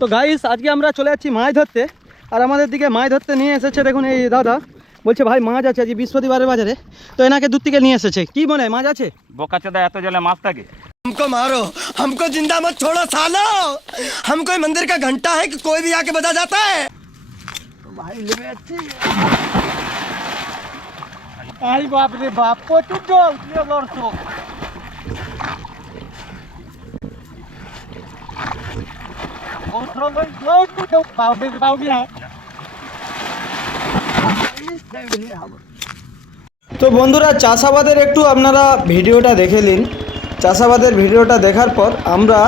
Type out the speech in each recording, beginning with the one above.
তো গাইস আজকে আমরা চলে যাচ্ছি মাছ ধরতে, আর আমাদের দিকে মাছ ধরতে নিয়ে এসেছে দেখুন এই দাদা, বলছে ভাই মাছ আছে আজকে বৃহস্পতিবারের বাজারে। তো এনাকে দূর থেকে নিয়ে এসেছে। কি মনে হয় মাছ আছে? বোকাচোদা এত জলে মাছ থাকে? हमको मारो, हमको जिंदा मत छोड़ो सालो। हम कोई मंदिर का घंटा है कि कोई भी आके बजा जाता है। भाई लेवे अच्छी आई बाप रे बाप को चुप जाओ ये लड़तो তো বন্ধুরা চাষাবাদের একটু আপনারা ভিডিওটা দেখে নিন। চাষাবাদের ভিডিওটা দেখার পর আমরা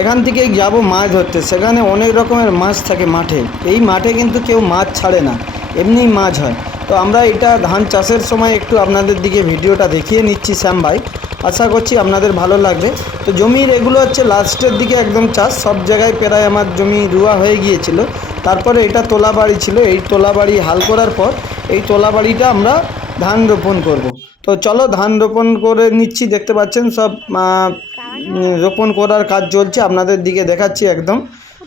এখান থেকে যাব মাছ ধরতে। সেখানে অনেক রকমের মাছ থাকে মাঠে। এই মাঠে কিন্তু কেউ মাছ ছাড়ে না, এমনি মাছ হয়। তো আমরা এটা ধান চাষের সময় একটু আপনাদের দিকে ভিডিওটা দেখিয়ে নিচ্ছি শ্যাম ভাই, আশা করছি আপনাদের ভালো লাগবে। তো জমির এগুলো হচ্ছে লাস্টের দিকে একদম চাষ, সব জায়গায় প্রায় আমার জমি রুয়া হয়ে গিয়েছিল। তারপরে এটা তোলা বাড়ি ছিল, এই তোলা বাড়ি হাল করার পর এই তোলা বাড়িটা আমরা ধান রোপণ করব। তো চলো ধান রোপণ করে নিচ্ছি, দেখতে পাচ্ছেন সব রোপণ করার কাজ চলছে, আপনাদের দিকে দেখাচ্ছি। একদম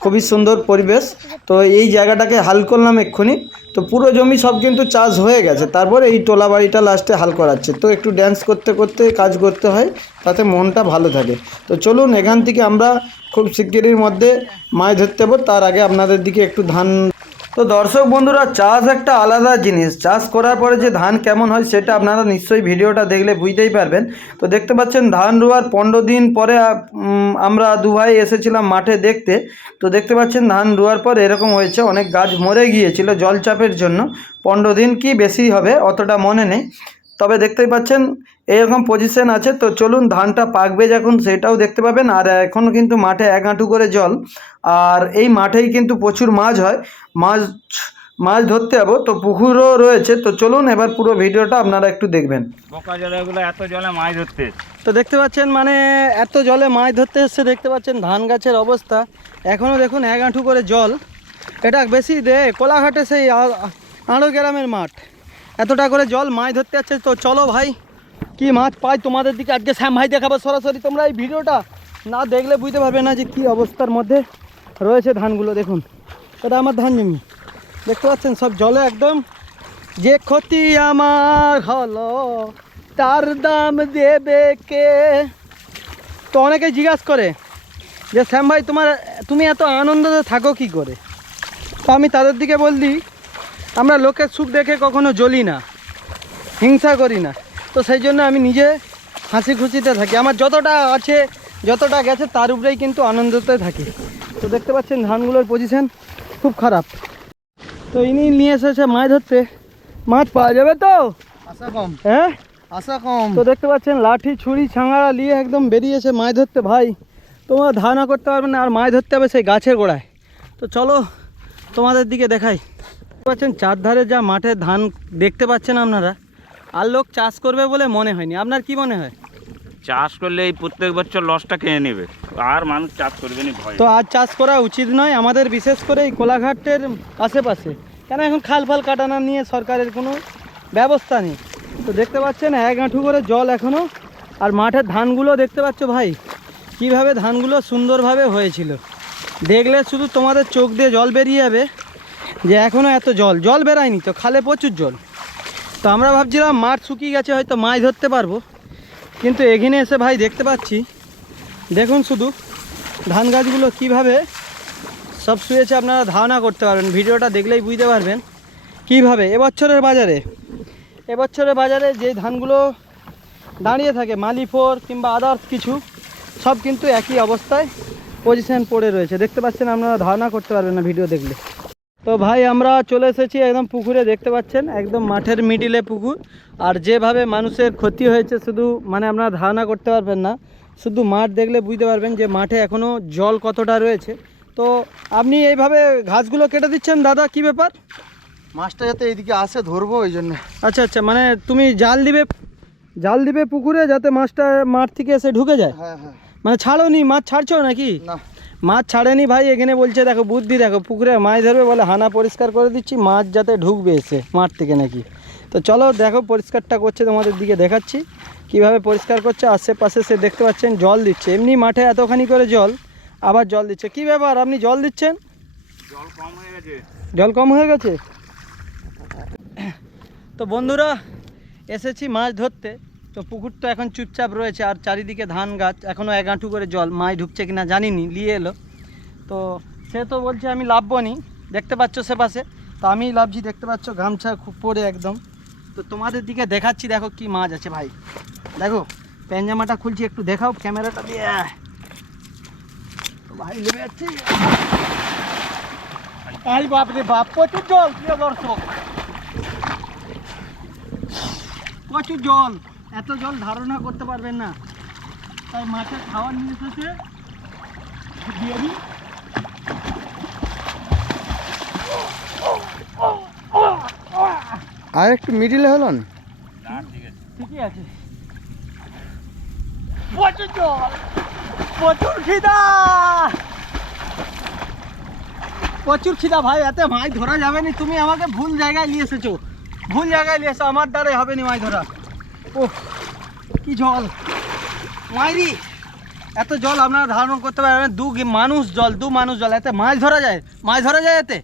খুবই সুন্দর পরিবেশ। তো এই জায়গাটাকে হাল করলাম এক্ষুনি। তো পুরো জমি সব কিন্তু চাষ হয়ে গেছে, তারপরে এই টোলা বাড়িটা লাস্টে হাল করাচ্ছে। তো একটু ড্যান্স করতে করতে কাজ করতে হয়, তাতে মনটা ভালো থাকে। তো চলুন এখান থেকে আমরা খুব শিগগিরির মধ্যে মাছ ধরতে যাবো। তার আগে আপনাদের দিকে একটু ধান। তো দর্শক বন্ধুরা, চাষ একটা আলাদা জিনিস। চাষ করার পরে যে ধান কেমন হয় সেটা আপনারা নিশ্চয়ই ভিডিওটা দেখলে বুঝতেই পারবেন। তো দেখতে পাচ্ছেন ধান রোয়ার 15 দিন পরে আমরা দু ভাই এসেছিলাম মাঠে দেখতে। তো দেখতে পাচ্ছেন ধান রোয়ার পর এরকম হয়েছে, অনেক গাছ মরে গিয়েছিল জলচাপের জন্য। 15 দিন কি বেশি হবে অতটা মনে নেই, তবে দেখতেই পাচ্ছেন এরকম পজিশন আছে। তো চলুন ধানটা পাকবে যখন সেটাও দেখতে পাবেন। আর এখন কিন্তু মাঠে 1 হাঁটু করে জল, আর এই মাঠেই কিন্তু প্রচুর মাছ হয়। মাছ ধরতে যাবো, তো পুকুরও রয়েছে। তো চলুন এবার পুরো ভিডিওটা আপনারা একটু দেখবেন। বোকাচোদাগুলো এত জলে মাছ ধরতে তো দেখতে পাচ্ছেন মানে এত জলে মাছ ধরতে এসছে। দেখতে পাচ্ছেন ধান গাছের অবস্থা এখনও দেখুন 1 হাঁটু করে জল। এটা বেশি কোলাঘাটে সেই আড়ো গ্রামের মাঠ, এতটা করে জল মাছ ধরতে যাচ্ছে। তো চলো ভাই কি মাছ পাই তোমাদের দিকে আজকে শ্যাম ভাই দেখাবো সরাসরি। তোমরা এই ভিডিওটা না দেখলে বুঝতে পারবে না যে কি অবস্থার মধ্যে রয়েছে ধানগুলো। দেখুন এটা আমার ধান জমি, দেখতে পাচ্ছেন সব জলে একদম। যে ক্ষতি আমার হলো তার দাম দেবে কে। তো অনেকে জিজ্ঞাসা করে যে শ্যাম ভাই তুমি এত আনন্দতে থাকো কি করে। তো আমি তাদের দিকে বলছি আমরা লোকের সুখ দেখে কখনো জ্বলি না, হিংসা করি না। তো সেই জন্য আমি নিজে হাসি খুশিতে থাকি, আমার যতটা আছে যতটা গেছে তার উপরেই কিন্তু আনন্দতে থাকি। তো দেখতে পাচ্ছেন ধানগুলোর পজিশন খুব খারাপ। তো ইনি নিয়ে এসেছে মাছ ধরতে। মাছ পাওয়া যাবে তো? আশা কম, হ্যাঁ আশা কম। তো দেখতে পাচ্ছেন লাঠি ছুরি ছাঙাড়া নিয়ে একদম বেরিয়েছে মাছ ধরতে। ভাই তোমরা ধারণা করতে পারবে না, আর মাছ ধরতে হবে সেই গাছের গোড়ায়। তো চলো তোমাদের দিকে দেখাই। দেখতে পাচ্ছেন চারধারে যা মাঠে ধান দেখতে পাচ্ছেন আপনারা, আর লোক চাষ করবে বলে মনে হয়নি। আপনার কি মনে হয়? চাষ করলে এই প্রত্যেক বছর লসটা খেয়ে নেবে, আর মানুষ চাষ করবে না ভয়। তো আজ চাষ করা উচিত নয় আমাদের, বিশেষ করে এই কোলাঘাটের আশেপাশে, কেন এখন খাল ফাল কাটানো নিয়ে সরকারের কোনো ব্যবস্থা নেই। তো দেখতে পাচ্ছেন 1 হাঁটু করে জল এখনও। আর মাঠের ধানগুলো দেখতে পাচ্ছ ভাই কিভাবে ধানগুলো সুন্দরভাবে হয়েছিল। দেখলে শুধু তোমাদের চোখ দিয়ে জল বেরিয়ে যাবে যে এখনও এত জল বেরায়নি। তো খালে প্রচুর জল। তো আমরা ভাবছিলাম মাঠ শুকিয়ে গেছে হয়তো মাছ ধরতে পারবো, কিন্তু এখানে এসে ভাই দেখতে পাচ্ছি দেখুন শুধু ধান গাছগুলো কীভাবে সব শুয়েছে। আপনারা ধারণা করতে পারবেন, ভিডিওটা দেখলেই বুঝতে পারবেন কীভাবে এবছরের বাজারে যে ধানগুলো দাঁড়িয়ে থাকে মালিফোর কিংবা আদার্স কিছু, সব কিন্তু একই অবস্থায় পজিশন পড়ে রয়েছে। দেখতে পাচ্ছেন আপনারা, ধারণা করতে পারবেন না ভিডিও দেখলে। তো ভাই আমরা চলে এসেছি একদম পুকুরে, দেখতে পাচ্ছেন একদম মাঠের মিডিলে পুকুর। আর যেভাবে মানুষের ক্ষতি হয়েছে শুধু মানে আপনারা ধারণা করতে পারবেন না, শুধু মাঠ দেখলে বুঝতে পারবেন যে মাঠে এখনও জল কতটা রয়েছে। তো আপনি এইভাবে ঘাসগুলো কেটে দিচ্ছেন দাদা, কি ব্যাপার? মাছটা যাতে এইদিকে আসে ধরবো ওই জন্য। আচ্ছা আচ্ছা, মানে তুমি জাল দিবে পুকুরে যাতে মাছটা মাঠ থেকে এসে ঢুকে যায়। হ্যাঁ হ্যাঁ, মানে ছাড়োনি, মাছ ছাড়ছো নাকি? না মাছ ছাড়েনি ভাই, এখানে বলছে দেখো বুদ্ধি দেখো, পুকুরে মাছ ধরবে বলে হানা পরিষ্কার করে দিচ্ছি, মাছ যাতে ঢুকবে এসে মাঠ থেকে নাকি। তো চলো দেখো পরিষ্কারটা করছে, তোমাদের দিকে দেখাচ্ছি কিভাবে পরিষ্কার করছে। আশেপাশে সে দেখতে পাচ্ছেন জল দিচ্ছে, এমনি মাঠে এতখানি করে জল আবার জল দিচ্ছে, কি ব্যাপার আপনি জল দিচ্ছেন? জল কম হয়ে গেছে। জল কম হয়ে গেছে। তো বন্ধুরা এসেছি মাছ ধরতে, তো পুকুরটা এখন চুপচাপ রয়েছে আর চারিদিকে ধান গাছ, এখনও 1 হাঁটু করে জল, মাছ ঢুকছে কিনা জানিনি, নিয়ে এলো। তো সে তো বলছে আমি লাভবো নি, দেখতে পাচ্ছ সে পাশে, তো আমি লাভছি, দেখতে পাচ্ছ গামছা খুব পরে একদম। তো তোমাদের দিকে দেখাচ্ছি, দেখো কি মাছ আছে ভাই, দেখো প্যাঞ্জামাটা খুলছি, একটু দেখাও ক্যামেরাটা দিয়ে। তো ভাই নেমে যাচ্ছি, আই বাপ রে বাপ, প্রচুর জল প্রিয় দর্শক, প্রচুর জল, এত জল ধারণা করতে পারবেন না। তাই মাছের খাবার নিয়ে এসেছে দিয়ে দিই। আর একটু মিডিলে হলো না, ঠিকই আছে। প্রচুর জল, প্রচুর খিদা, প্রচুর খিদা ভাই, এতে মাছ ধরা যাবে না। তুমি আমাকে ভুল জায়গায় নিয়ে এসেছো, ভুল জায়গায় নিয়ে এসো, আমার দ্বারাই হবে না মাছ ধরা। ওহ কি জল মাইরি, এত জল আপনারা ধারণা করতে পারবেন, দু মানুষ জল, এতে মাছ ধরা যায়, মাছ ধরা যায় এতে।